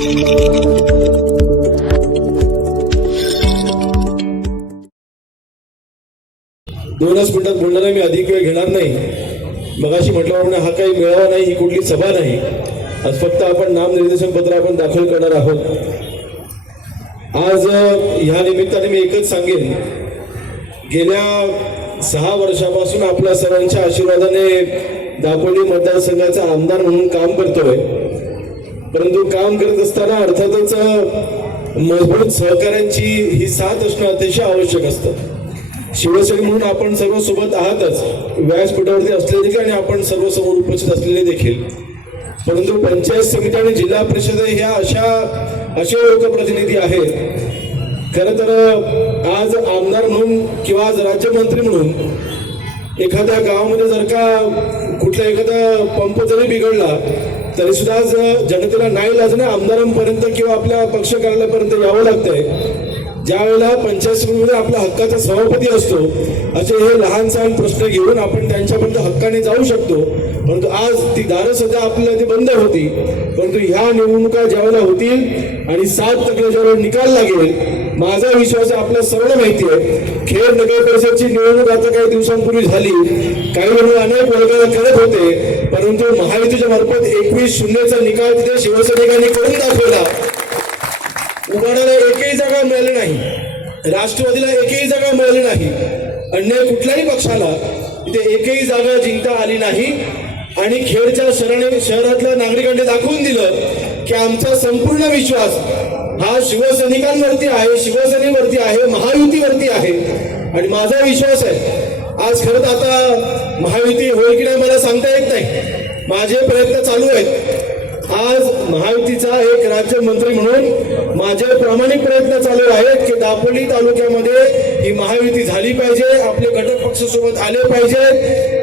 दोनच मिनिटात बोलणार आहे मी, अधिक वेळ घेणार नाही. मगाशी म्हटल्याप्रमाणे हा काही मेळावा नाही, ही कुठली सभा नाही. आज फक्त आपण नामनिर्देशन पत्र आपण दाखल करणार आहोत. आज ह्या निमित्ताने मी एकच सांगेन, गेल्या 6 वर्षापासून आपल्या सर्वांच्या आशीर्वादाने दापोली मतदारसंघाचा आमदार म्हणून काम करतोय. परंतु काम करत असताना अर्थातच मजबूत सहकार्यांची ही साथ असणं अतिशय आवश्यक असतं. शिवसैनिक म्हणून आपण सर्व सोबत आहातच, व्यासपीठावरती असलेले देखील आणि आपण सर्व समोर उपस्थित असलेले देखील. परंतु पंचायत समिती आणि जिल्हा परिषद ह्या असे लोकप्रतिनिधी आहेत. खरं तर आज आमदार म्हणून किंवा आज राज्यमंत्री म्हणून एखाद्या गावामध्ये जर का कुठला एखादा पंप जरी बिघडला तरी सुद्धा आज जनतेला नाईलाजाने आमदारांपर्यंत किंवा आपल्या पक्ष कार्यालयापर्यंत यावं लागतंय. ज्या वेळेला पंचायत समितीमध्ये आपल्या हक्काचा सभापती असतो, असे हे लहान सहान प्रश्न घेऊन आपण त्यांच्यापर्यंत हक्काने जाऊ शकतो. परंतु आज ती दारं सध्या आपल्याला ती बंद होती. परंतु ह्या निवडणुका ज्यावेळेला होतील आणि 7 तारखेला ज्यावेळेला निकाल लागेल, माझा विश्वास आहे, आपल्या सर्वांना माहिती आहे, खेड नगर परिषदची निवडणूक आता काही दिवसांपूर्वी झाली. काही जण अनेक वर्गाला करत होते, परंतु महायुतीच्या मार्फत 21-0चा निकाल तिथे शिवसैनिकांनी करून दाखवला. उभारायला एकही जागा मिळाली नाही, राष्ट्रवादीला एकही जागा मिळाली नाही, अन्य कुठल्याही पक्षाला तिथे एकही जागा जिंकता आली नाही. आणि खेडच्या शहरातल्या नागरिकांनी दाखवून दिलं की आमचा संपूर्ण विश्वास हा शिवसैनिकांवरती आहे, शिवसेनेवरती आहे, महायुतीवरती आहे. आणि माझा विश्वास आहे, आज खरं तर आता महायुती होईल की नाही मला सांगता येत नाही, माझे प्रयत्न चालू आहेत. आज महायुतीचा एक राज्यमंत्री म्हणून माझे प्रामाणिक प्रयत्न चालू आहेत की दापोली तालुक्यामध्ये ही महायुती झाली पाहिजे, आपले घटक पक्ष सोबत आले पाहिजे.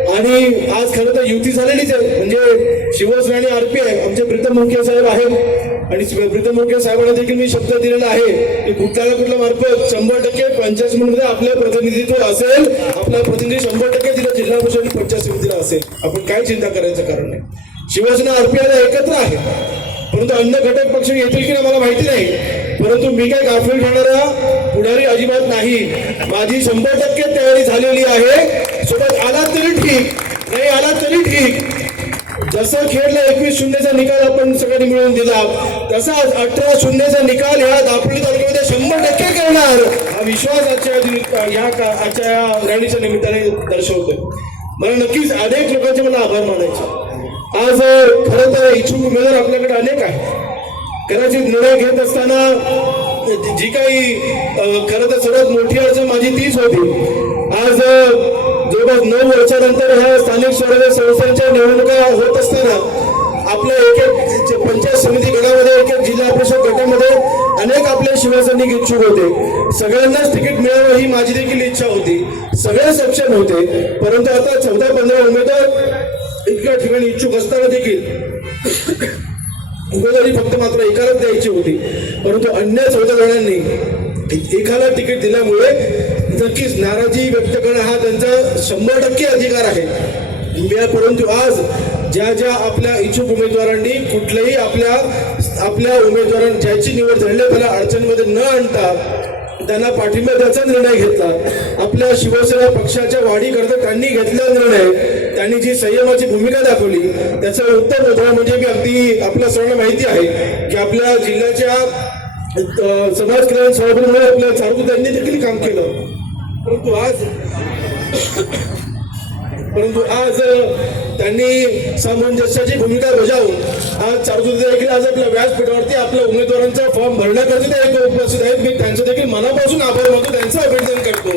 आणि आज खरं तर युती झालेलीच आहे, म्हणजे शिवसेना आणि RPI आमचे प्रीतम मुखिया साहेब आहेत. आणि प्रीतम मुखिया साहेबांना देखील मी शब्द दिलेला आहे की कुठल्या मार्फत 100% पंचायत समितीमध्ये आपलं प्रतिनिधित्व असेल, आपला प्रतिनिधी 100% तिला जिल्हा परिषद आणि पंचायत समितीला असेल. आपण काय चिंता करायचं कारण नाही. शिवसेना RPI एकत्र आहे, परंतु अन्य घटक पक्ष येतील की नाही मला माहिती नाही. परंतु मी काय गाफील ठरणारा पुढारी अजिबात नाही. माझी 100% तयारी झालेली आहे. सोबत आला तरी ठीक, नाही आला तरी ठीक. जसं खेडला 21-0चा निकाल आपण सगळ्यांनी मिळवून दिला, तसा 18-0चा निकाल ह्या दापोली तालुक्यामध्ये 100% करणार हा विश्वास आजच्या रॅलीच्या निमित्ताने दर्शवतोय. मला नक्कीच अनेक लोकांचे मला आभार मानायचे. आज खरं तर इच्छुक उमेदवार आपल्याकडे अनेक आहेत. कदाचित निर्णय घेत असताना जी काही खरं तर सर्वात मोठी अडचण माझी तीच होती. आज जवळपास 9 वर्षानंतर ह्या स्थानिक स्वराज्य संस्थांच्या निवडणुका होत असताना आपल्या एक पंचायत समिती गटामध्ये, एक जिल्हा परिषद गटामध्ये अनेक आपले शिवसैनिक इच्छुक होते. सगळ्यांनाच तिकीट मिळावं ही माझी देखील इच्छा होती. सगळे सक्षम होते. परंतु आता 14-15 उमेदवार इतक्या ठिकाणी इच्छुक असताना देखील उमेदवारी फक्त मात्र एकालाच द्यायची होती. परंतु अन्य 14 जणांनी एकाला तिकीट दिल्यामुळे नक्कीच नाराजी व्यक्त करणं हा त्यांचा 100% अधिकार आहे. परंतु आज ज्या आपल्या इच्छुक उमेदवारांनी कुठल्याही आपल्या उमेदवारांनी ज्याची निवड झाली त्याला अडचणीमध्ये न आणता त्यांना पाठिंबा द्यायचा निर्णय घेतला. आपल्या शिवसेना पक्षाच्या वाढीकरता त्यांनी घेतलेला निर्णय, त्यांनी जी संयमाची भूमिका दाखवली त्याचं उत्तम उदाहरण म्हणजे मी अगदी आपल्या सर्वांना माहिती आहे की आपल्या जिल्ह्याच्या समाज कल्याण सभापती म्हणून आपल्या चारू त्यांनी देखील काम केलं. परंतु आज त्यांनी सामंजस्याची भूमिका बजावून आज चारू देखील आज आपल्या व्यासपीठावरती आपल्या उमेदवारांचा फॉर्म भरण्याकरता ते उपस्थित आहेत. मी त्यांचं देखील मनापासून आभार मानतो, त्यांचं अभिनंदन करतो.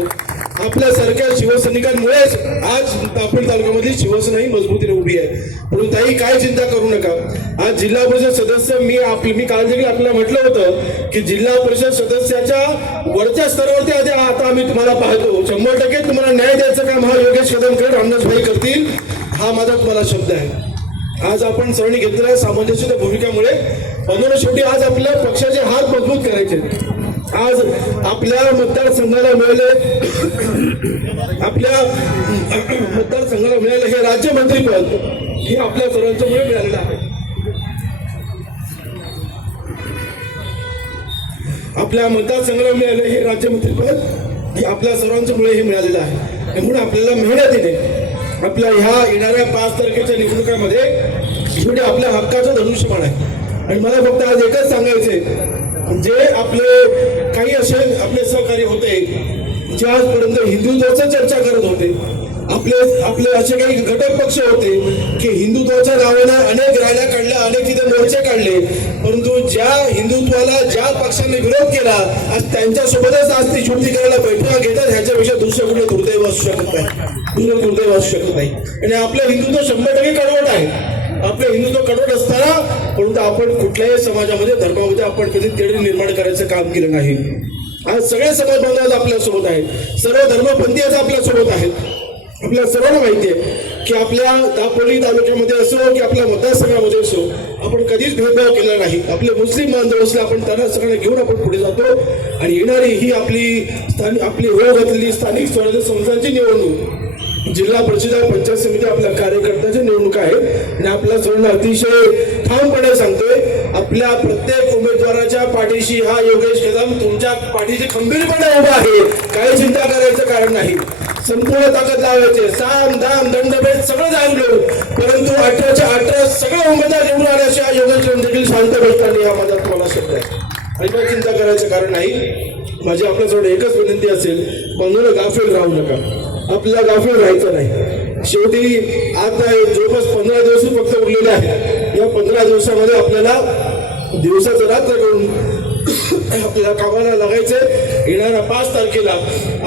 आपल्यासारख्या शिवसैनिकांमुळेच आज दापोली तालुक्यामध्ये शिवसेना ही मजबूतीने उभी आहे. म्हणून ताई काय चिंता करू नका. आज जिल्हा परिषद सदस्य मी काल देखील आपल्याला म्हटलं होतं की जिल्हा परिषद सदस्याच्या वरच्या स्तरावरती आता आम्ही तुम्हाला पाहतो. 100% तुम्हाला न्याय द्यायचं काम हा योगेश कदमकर रामदासभाई करतील, हा माझा तुम्हाला शब्द आहे. आज आपण सर्वांनी घेतलेल्या सामंजस्याच्या भूमिकेमुळे म्हणून शेवटी आज आपल्या पक्षाचे हात मजबूत करायचे. आज आपल्या मतदारसंघाला मिळालं हे राज्यमंत्री पद हे आपल्या सर्वांच्यामुळे मिळालेलं आहे. आपल्या मतदारसंघाला मिळालं हे राज्यमंत्रीपद हे आपल्या सर्वांच्यामुळे हे मिळालेलं आहे. त्यामुळे आपल्याला मेहनतीने आपल्या ह्या येणाऱ्या 5 तारखेच्या निवडणुकामध्ये शेवटी आपल्या हक्काचं धनुष्यबाण आहे. आणि मला फक्त आज एकच सांगायचंय, जे आपले काही असे आपले सहकारी होते जे आजपर्यंत हिंदुत्वाचं चर्चा करत होते, आपले असे काही घटक पक्ष होते की हिंदुत्वाच्या नावाने अनेक रॅल्या काढल्या, अनेक तिथे मोर्चे काढले, परंतु ज्या हिंदुत्वाला ज्या पक्षाने विरोध केला आज त्यांच्यासोबतच आज ती युती करायला बैठका घेतात, ह्याच्यापेक्षा दुसरं कुठे दुर्दैव असू शकत नाही, दुसरं दुर्दैव असू शकत नाही. आणि आपलं हिंदुत्व 100% कडवट आहे. आपलं हिंदुत्व कडवट असताना परंतु आपण कुठल्याही समाजामध्ये धर्मामध्ये आपण कधी तेढ निर्माण करायचं काम केलं नाही. आज सगळे समाज बांधव आपल्यासोबत आहेत, सर्व धर्मपंथी आपल्यासोबत आहेत. आपल्या सर्वांना माहिती आहे की आपल्या दापोली तालुक्यामध्ये असो की आपल्या मतदारसंघामध्ये असो आपण कधीच भेदभाव केला नाही. आपले मुस्लिम बांधव असले आपण त्यांना सगळ्यांना घेऊन आपण पुढे जातो. आणि येणारी ही आपली वेळ घातलेली स्थानिक स्वराज्य संस्थांची निवडणूक, जिल्हा परिषद पंचायत समिती आपल्या कार्यकर्त्याची निवडणूक आहे. आणि आपल्या सर्वांना अतिशय ठामपणे सांगतोय, आपल्या प्रत्येक उमेदवाराच्या पाठीशी हा योगेश कदम तुमच्या पाठीशी खंबीरपणे उभा आहे. काही चिंता करायचं कारण नाही. संपूर्ण ताकद लावायचे, साम दाम दंडभेद सगळं जाणलो, परंतु 18च्या 18 सगळं उमेदवार निवडून आल्याशिवाय योगेश कदम देखील शांत बसताना या माझा तुम्हाला शब्द आहे. अजिबात चिंता करायचं कारण नाही. माझी आपल्याजवळ एकच विनंती असेल, म्हणून गाफील राहू नका. आपल्याला गाफील राहायचं नाही. शेवटी आता जवळपास 15 दिवस फक्त उरलेले आहेत. या 15 दिवसामध्ये आपल्याला दिवसाचं रात्र करून आपल्याला कामाला लागायचंय. येणाऱ्या 5 तारखेला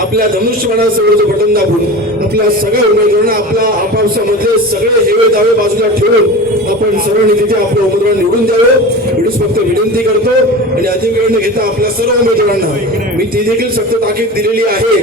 आपल्या धनुष्यबाणासमोरचं बटन दाबून आपल्या सगळ्या उमेदवारांना आपल्या आपापसामधले सगळे हेवे दावे बाजूला ठेवून आपण सर्वांनी तिथे आपल्या उमेदवार निवडून द्यावं एवढीच फक्त विनंती करतो. आणि अधिक वेळ न घेता आपल्या सर्व उमेदवारांना मी ती देखील सक्त ताकीद दिलेली आहे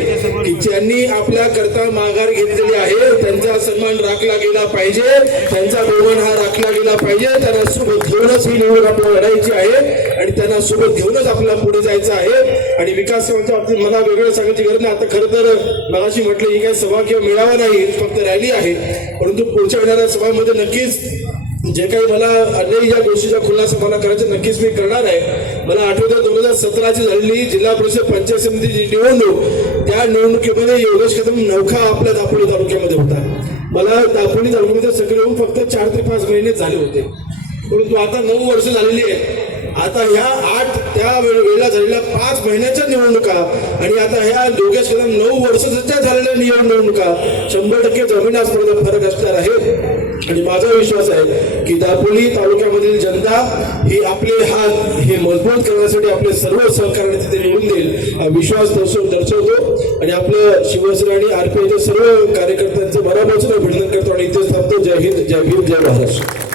की ज्यांनी आपल्या करता माघार घेतलेली आहे त्यांचा सन्मान राखला गेला पाहिजे, त्यांचा बहुमान हा राखला गेला पाहिजे. त्यांना सोबत घेऊनच ही निवडणूक आपल्याला लढायची आहे आणि त्यांना सोबत घेऊनच आपल्याला पुढे जायचं आहे. आणि विकास सेवांच्या बाबतीत मला वेगळं सांगायची गरज नाही. आता खरं तर मगाशी म्हटलं ही काही सभा किंवा मेळावा नाही, फक्त रॅली आहे. परंतु पुढच्या येणाऱ्या सभामध्ये नक्कीच जे काही मला अन्य या गोष्टीचा खुलासा मला करायचा नक्कीच मी करणार आहे. मला आठवतं 2017ची झालेली जिल्हा परिषद पंचायत समितीची निवडणूक, त्या निवडणुकीमध्ये योगेश कदम नौखा आपल्या दापोली तालुक्यामध्ये होता. मला दापोली तालुक्यामध्ये सक्रिय होऊन फक्त 4 ते 5 महिने झाले होते, परंतु आता 9 वर्ष झालेली आहे. आता ह्या 8 त्या वेळेला झालेल्या 5 महिन्याच्या निवडणुका आणि आता ह्या योगेश कदम 9 वर्षाच्या झालेल्या निवडणुका 100% जमीन आसमानाचा फरक असणार आहे. आणि माझा विश्वास आहे की दापोली तालुक्यामधील जनता ही आपले हात हे मजबूत करण्यासाठी आपले सर्व सहकार्याने तिथे निवडून देईल हा विश्वास दर्शवतो. आणि आपलं शिवसेना आणि RPIच्या सर्व कार्यकर्त्यांचं मनापासून अभिनंदन करतो आणि इथेच थांबतो. जय हिंद, जय भीम, जय महाराष्ट्र.